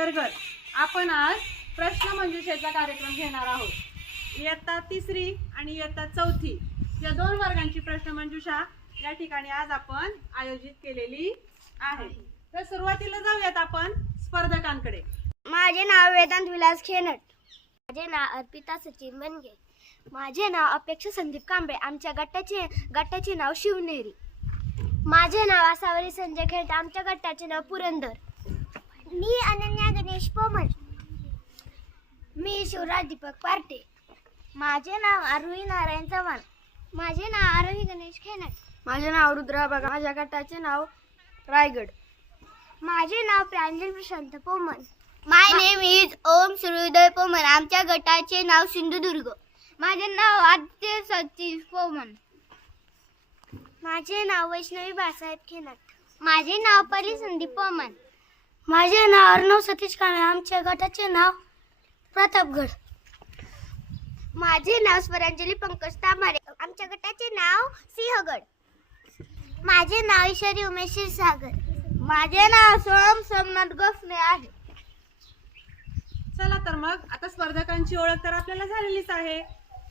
अंतर्गत. आपण आज प्रश्न मंजुषेचा कार्यक्रम घेणार आहोत. इयत्ता तिसरी आणि इयत्ता चौथी या दोन वर्गांची प्रश्न मंजुषा या ठिकाणी आज आपण आयोजित केलेली आहे. तर सुरुवातीला जाऊयात आपण स्पर्धकांकडे. माझे नाव वेदांत विलास खेनट. माझे नाव अर्पिता सचिन बनगे. माझे नाव अपेक्षा संदीप कांबळे. आमच्या गटाचे गटाचे नाव शिवनेरी. माझे नाव आसावरी संजय खेळते आमच्या गटाचे नाव पुरंदर. मी अनन्या गणेश पोमल मी शिवराज दीपक पार्टे. माझे नाव आरोही नारायण चव्हाण. माझे नाव आरोही गणेश खेनट माझे नाव रुद्रा बघा. माझ्या गटाचे नाव रायगड. माझे नाव Pranjal Prashant Poman my name is Om Suryoday Poman आमच्या गटाचे नाव सिंधुदुर्ग. माझे नाव आदित्य सतीश पोमन माझे नाव वैष्णवी बाळासाहेब खेनट माझे नाव परी संदीप पोमन माझे नाव अर्णव सतीश कांबळे आमच्या गटाचे नाव प्रतापगड माझे नाव स्वरांजली पंकज तामारे. आमच्या गटाचे नाव सिंहगड माझे नाव ईश्वरी उमेश क्षीरसागर माझे नाव सोहम सोमनाथ गोफणे आहे. चला तर मग आता स्पर्धकांची ओळख तर आपल्याला झालेलीच आहे.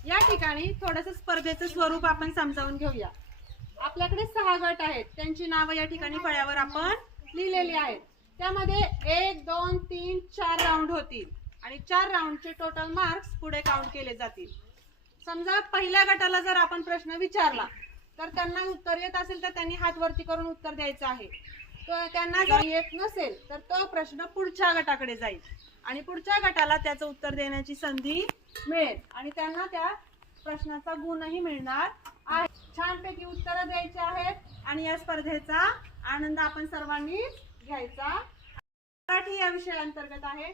या ठिकाणी थोडस स्पर्धेचं स्वरूप आपण समजावून घेऊया. आपल्याकडे सहा गट आहेत. त्यांची नावं या ठिकाणी फळ्यावर आपण लिहिलेली आहेत. त्यामध्ये एक दोन तीन चार राऊंड होतील. आणि चार राऊंडचे टोटल मार्क्स पुढे काउंट केले जातील. समजा पहिल्या गटाला जर आपण प्रश्न विचारला तर त्यांना उत्तर येत असेल तर त्यांनी हात वरती करून उत्तर द्यायचं आहे. त्यांना जर येत नसेल तर तो प्रश्न पुढच्या गटाकडे जाईल. आणि पुढच्या गटाला त्याचं उत्तर देण्याची संधी मिळेल. आणि त्यांना त्या प्रश्नाचा गुणही मिळणार आहे. छानपैकी उत्तरं द्यायची आहेत. आणि या स्पर्धेचा आनंद आपण सर्वांनी घ्यायचा. मराठी या विषयाअंतर्गत आहे.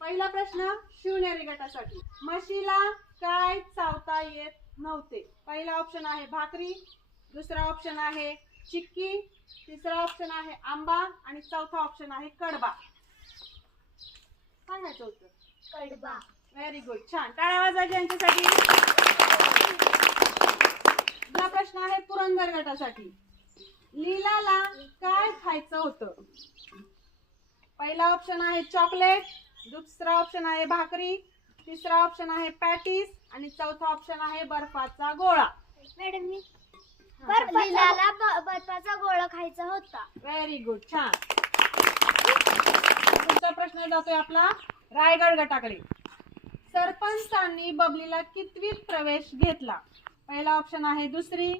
पहिला प्रश्न शिवनेरी गटासाठी. म्हशीला काय चावता येत नव्हते? पहिला ऑप्शन आहे भाकरी दुसरा ऑप्शन आहे चिक्की तिसरा ऑप्शन आहे आंबा आणि चौथा ऑप्शन आहे कडबा. सांगायचं उत्तर कडबा. व्हेरी गुड छान. टाळ्या वाजायच्या यांच्यासाठी. दुसरा प्रश्न आहे पुरंदर गटासाठी. लीलाला काय खायचं होतं? पहिला ऑप्शन आहे चॉकलेट दुसरा ऑप्शन आहे भाकरी तिसरा ऑप्शन आहे पॅटीस आणि चौथा ऑप्शन आहे बर्फाचा गोळा. मॅडम मी लिलाला ब- बर्फाचा गोळा खायचा होता. व्हेरी गुड छान. पुढचा प्रश्न जातोय आपला. रायगड गटाकडे. सरपंचांनी बबलीला कितवीत प्रवेश घेतला? पहिला ऑप्शन आहे दुसरी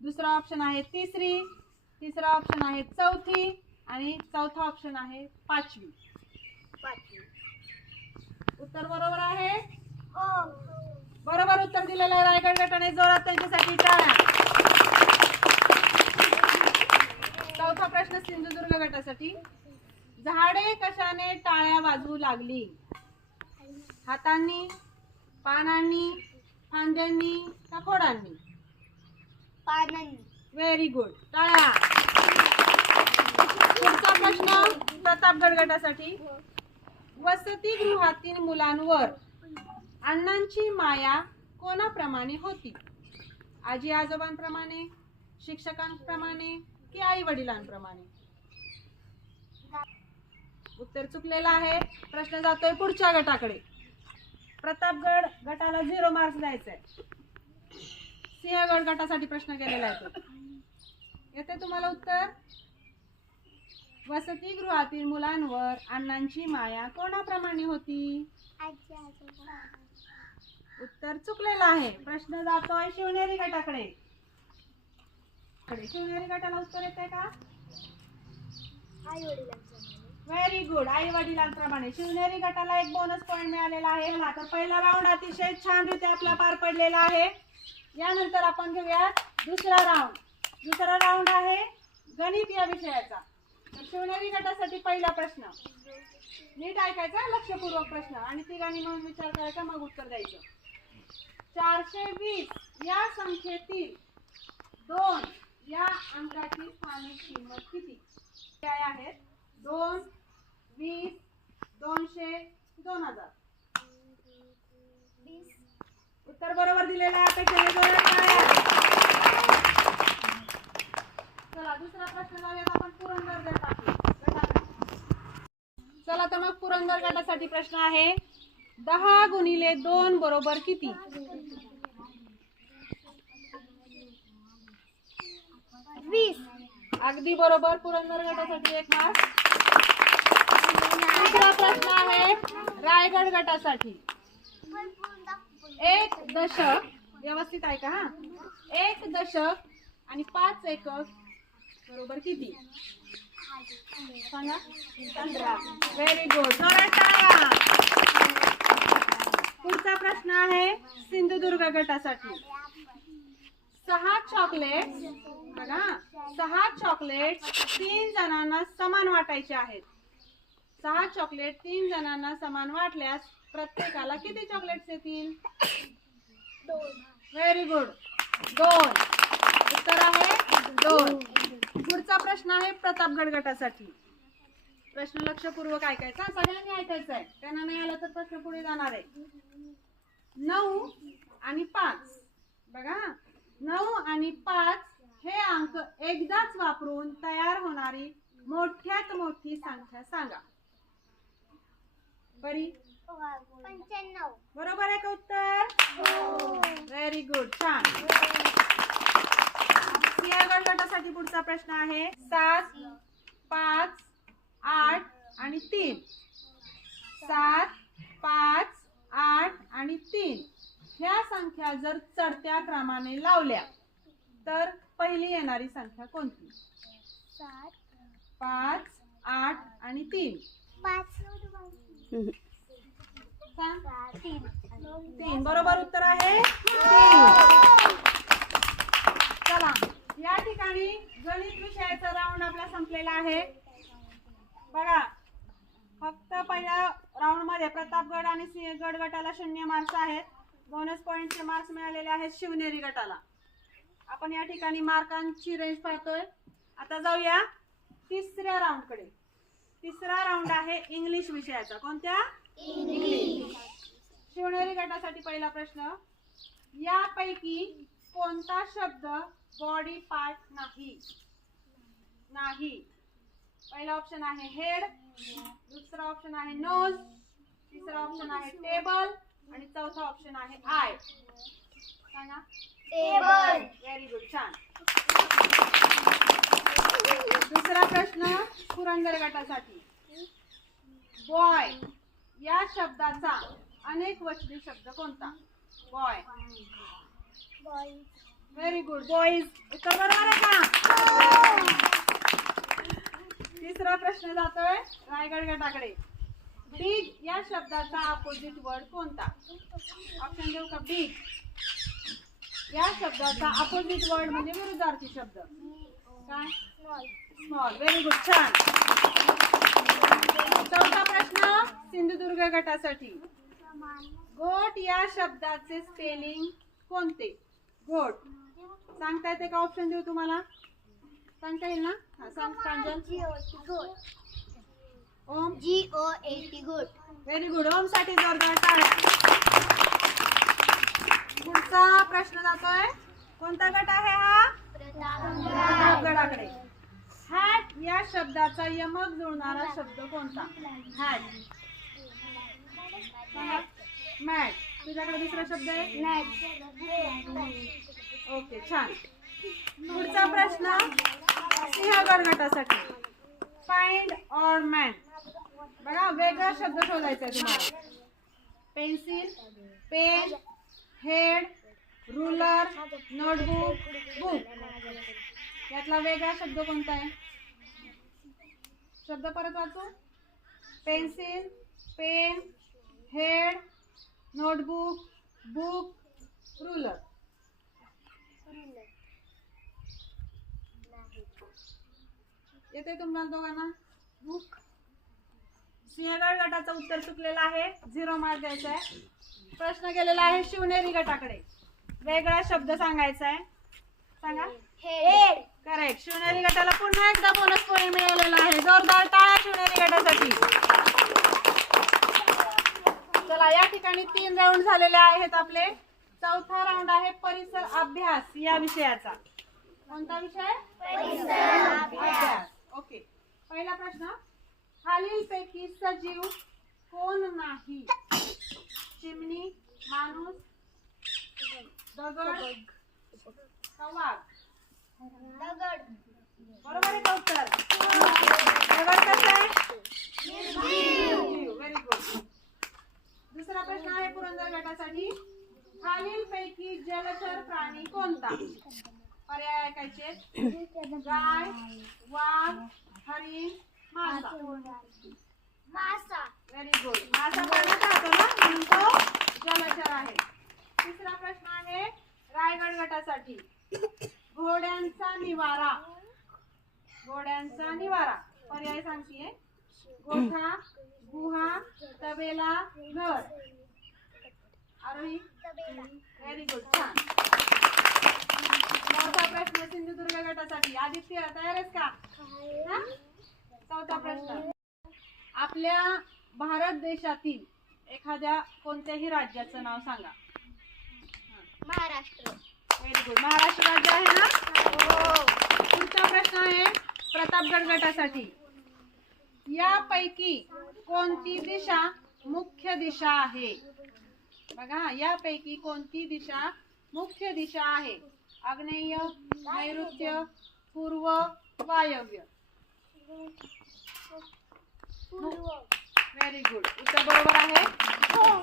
दुसरा ऑप्शन आहे तिसरी तिसरा ऑप्शन आहे चौथी आणि चौथा ऑप्शन आहे पाचवी. उत्तर बरोबर आहे? बरोबर उत्तर दिलेलं आहे रायगड गटाने. जोरात त्यांच्यासाठी चौथा प्रश्न सिंधुदुर्ग गटासाठी. झाडे कशाने टाळ्या वाजवू लागली? हातांनी पानांनी फांद्यांनी का खोडांनी? पानांनी. व्हेरी गुड टाळ्या. पुढचा प्रश्न प्रतापगड गटासाठी वसतिगृहातील मुलांवर अण्णांची माया कोणाप्रमाणे होती? आजी आजोबांप्रमाणे शिक्षकांप्रमाणे की आई वडिलांप्रमाणे उत्तर चुकलेलं आहे. प्रश्न जातोय पुढच्या गटाकडे. प्रतापगड गटाला झिरो मार्क्स द्यायचे सिंहगड गटासाठी प्रश्न केलेला आहे तो. येते तुम्हाला उत्तर? वसतिगृहातील मुलांवर अण्णांची माया कोणाप्रमाणे होती? उत्तर चुकलेलं आहे. प्रश्न जातोय शिवनेरी गटाकडे. शिवनेरी गटाला उत्तर येते का? आई व्हेरी गुड आई वडिलांप्रमाणे शिवनेरी गटाला एक बोनस पॉईंट मिळालेला आहे. हा तर पहिला राऊंड अतिशय छानरित्या आपला पार पडलेला आहे. यानंतर आपण घेऊया दुसरा राऊंड दुसरा राऊंड आहे गणित या विषयाचा. तर शिवनेरी गटासाठी पहिला प्रश्न. नीट ऐकायचा लक्षपूर्वक प्रश्न. आणि तिघांनी म्हणून विचार करायचा मग उत्तर द्यायचं. चारशे वीस या संख्येतील दोन या अंकाची स्थानिक किंमत किती? काय आहेत दोन वीस दोनशे दोन हजार उत्तर बरोबर दिलेलं आहे अपेक्षेने जोरात टाळ्या. चला दुसरा प्रश्न जाऊयात आपण पुरंदर गटाकडे गटाकडे. चला पुरंदर गटासाठी प्रश्न आहे दहा गुणिले दोन बरोबर किती? वीस. अगदी बरोबर पुरंदर गटासाठी एक मार्क. दुसरा प्रश्न आहे रायगड गटासाठी. एक दशक व्यवस्थित ऐका हा? एक दशक आणि पाच एकक बरोबर किती? सांगा. पंधरा. व्हेरी गुड पुढचा प्रश्न आहे सिंधुदुर्ग गटासाठी. सहा चॉकलेट बघा. सहा चॉकलेट तीन जणांना समान वाटायचे आहेत. सहा चॉकलेट तीन जणांना समान वाटल्यास प्रत्येकाला किती चॉकलेट्स येतील? व्हेरी गुड दोन. उत्तर आहे दोन. पुढचा प्रश्न आहे प्रतापगड गटासाठी प्रश्न लक्षपूर्वक ऐकायचा. सगळ्यांनी ऐकायचा आहे. त्यांना नाही आला तर प्रश्न पुढे जाणार आहे. नऊ आणि पाच. बघा. नऊ आणि पाच हे अंक एकदाच वापरून तयार होणारी मोठ्यात मोठी संख्या सांगा. बरी? पंच्याण्णव. बरोबर आहे का उत्तर? व्हेरी गुड छान. गटासाठी पुढचा प्रश्न आहे. सात पाच आठ आणि तीन. सात पाच आठ आणि तीन. ह्या संख्या जर चढत्या क्रमाने लावल्या तर पहिली येणारी संख्या कोणती? सात पाच आठ आणि तीन. पाच सांग. तीन. तीन. बरोबर उत्तर आहे? तीन चला ठिकाणी गणित विषयाचा राऊंड आपला संपलेला आहे. बघा फक्त पहिल्या राऊंडमध्ये प्रतापगड आणि सिंहगड गटाला शून्य मार्क्स आहेत. बोनस पॉईंटचे मार्क्स मिळालेले आहेत शिवनेरी गटाला. आपण या ठिकाणी मार्कांची रेंज पाहतोय. आता जाऊया तिसऱ्या राऊंडकडे. तिसरा राऊंड आहे इंग्लिश विषयाचा. कोणत्या? शिवनेरी गटासाठी पहिला प्रश्न. यापैकी कोणता शब्द बॉडी पार्ट नाही? नाही. पहिला ऑप्शन आहे हेड दुसरा ऑप्शन आहे नोज तिसरा ऑप्शन आहे टेबल आणि चौथा ऑप्शन आहे आय सांगा टेबल व्हेरी गुड छान. दुसरा प्रश्न पुरंदर गटासाठी बॉय या शब्दाचा अनेक वचनी शब्द कोणता? बॉय व्हेरी गुड बॉईज उत्तर बरोबर आहे का? तिसरा प्रश्न जातोय रायगड गटाकडे. बिग या शब्दाचा अपोजिट वर्ड कोणता? ऑप्शन देऊ का? बिग या शब्दाचा अपोजिट वर्ड म्हणजे विरुद्धार्थी शब्द. काय? स्मॉल व्हेरी गुड छान. चौथा प्रश्न सिंधुदुर्ग गटासाठी. गोट या शब्दाचे स्पेलिंग कोणते? घोट सांगता येते का ऑप्शन देऊ तुम्हाला? सांगता येईल ना? हा सांग Pranjal Om. G O A T good very good ओमसाठी जोरदार टाळ्या पुढचा प्रश्न जातोय. कोणता गट आहे हा? प्रतापगडाकडे. हॅट या शब्दाचा यमक जुळणारा शब्द कोणता? हॅट मॅट तुझ्याकडे दुसरा शब्द आहे? ओके छान. पुढचा प्रश्न सिंहगड गटासाठी. फाइंड ऑर मॅन बघा वेगळा शब्द शोधायचा आहे तुम्हाला. Pencil pen head ruler notebook book यातला वेगळा शब्द कोणता आहे? शब्द परत वाचू. Pencil pen head notebook book ruler. येते तुम्हाला दोघांना? बुक. सिंहगड गटाचं उत्तर चुकलेलं आहे. झिरो मार्क द्यायचा आहे प्रश्न गेलेला आहे शिवनेरी गटाकडे. वेगळा शब्द सांगायचा आहे सांगा हेड करेक्ट शिवनेरी गटाला पुन्हा एकदा बोनस पॉईंट मिळालेला आहे. जोरदार टाळ्या शिवनेरी गटासाठी चला या ठिकाणी तीन राऊंड झालेले आहेत आपले. चौथा राऊंड आहे परिसर अभ्यास या विषयाचा. कोणता विषय? अभ्यास. ओके. पहिला प्रश्न. खालीलपैकी सजीव कोण नाही? चिमणी माणूस दगड का दगड बरोबर आहे का उत्तर? दगड कसं आहे. दुसरा प्रश्न आहे पुरंदर गटासाठी. खालीलपैकी जलचर प्राणी कोणता? पर्याय ऐकायचे गाय वाघ हरिण मासा. मासा. व्हेरी गुड मासा पाण्यात राहतो ना? म्हणून तो जलचर आहे. तिसरा प्रश्न आहे रायगड गटासाठी. घोड्यांचा निवारा. घोड्यांचा निवारा. पर्याय सांगतेय. गोठा गुहा तबेला घर. आरोही? व्हेरी गुड छान. चौथा प्रश्न सिंधुदुर्ग गटासाठी. आदित्य तयार आहेस का? हा? चौथा प्रश्न. आपल्या भारत देशातील एखाद्या कोणत्याही राज्याचं नाव सांगा. महाराष्ट्र. व्हेरी गुड महाराष्ट्र राज्य आहे ना? पुढचा प्रश्न आहे प्रतापगड गटासाठी. यापैकी कोणती दिशा मुख्य दिशा आहे? बघा यापैकी कोणती दिशा मुख्य दिशा आहे? आग्नेय नैऋत्य पूर्व वायव्य. व्हेरी गुड उत्तर बरोबर आहे? हो.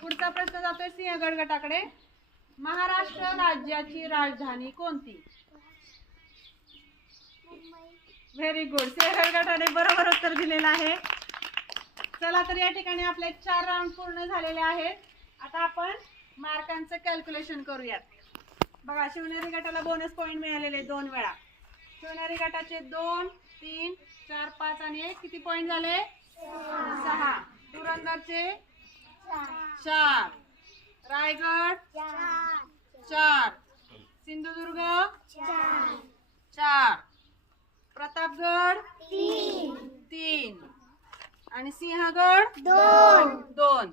पुढचा प्रश्न जातोय सिंहगड गटाकडे. महाराष्ट्र राज्याची राजधानी कोणती? व्हेरी गुड सिंहगड गटाने बरोबर उत्तर दिलेलं आहे. चला तर या ठिकाणी आपले चार राऊंड पूर्ण झालेले आहेत. आता आपण मार्कांचं कॅल्क्युलेशन करूयात. बघा शिवनेरी गटाला बोनस पॉईंट मिळालेले दोन वेळा. शिवनेरी गटाचे दोन तीन चार पाच आणि एक किती पॉईंट झाले? सहा. पुरंदरचे चार. रायगड? चार. सिंधुदुर्ग? चार. प्रतापगड? तीन. आणि सिंहगड? दोन. दोन.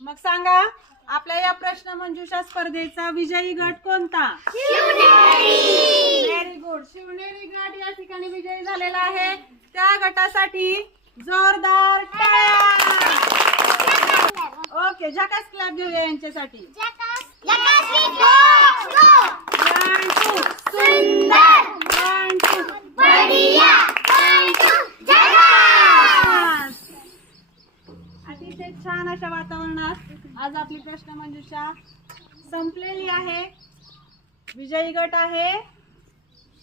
मग सांगा आपल्या या प्रश्न मंजुषा स्पर्धेचा विजयी गट कोणता? व्हेरी गुड शिवनेरी गट या ठिकाणी विजयी झालेला आहे. त्या गटासाठी जोरदार ओके झकास क्लॅप घेऊया यांच्यासाठी One, two. सुंदर One, two. बढिया अतिशय छान अशा वातावरणात आज आपली प्रश्न मंजुषा संपलेली आहे. विजयी गट आहे.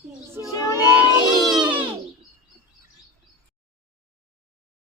शिवनेरी.